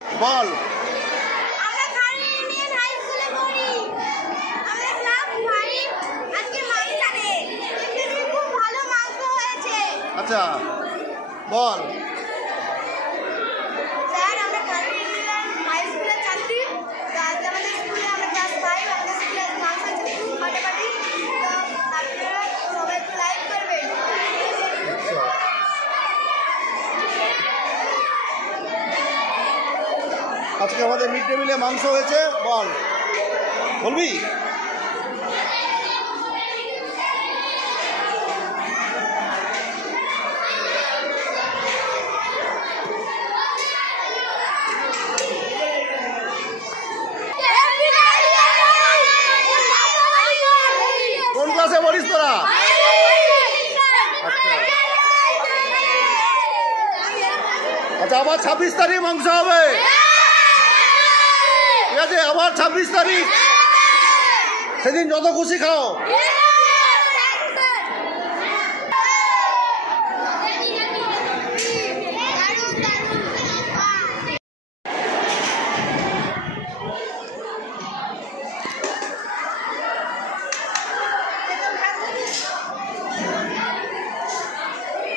বল। আচ্ছা বল। আজকে আমাদের মিড ডে মিলে মাংস হয়েছে। বল, বলবি? কোন ক্লাসে পড়িস তোরা? আচ্ছা, আবার 26 তারিখ মাংস হবে, ঠিক আছে? আবার 26 তারিখ, সেদিন যত খুশি খাও।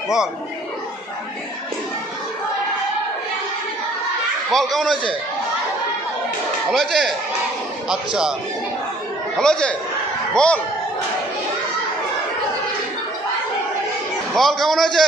বল, বল কেমন হয়েছে? ভালো হয়েছে? আচ্ছা, ভালো হয়েছে। বল, বল কেমন হয়েছে?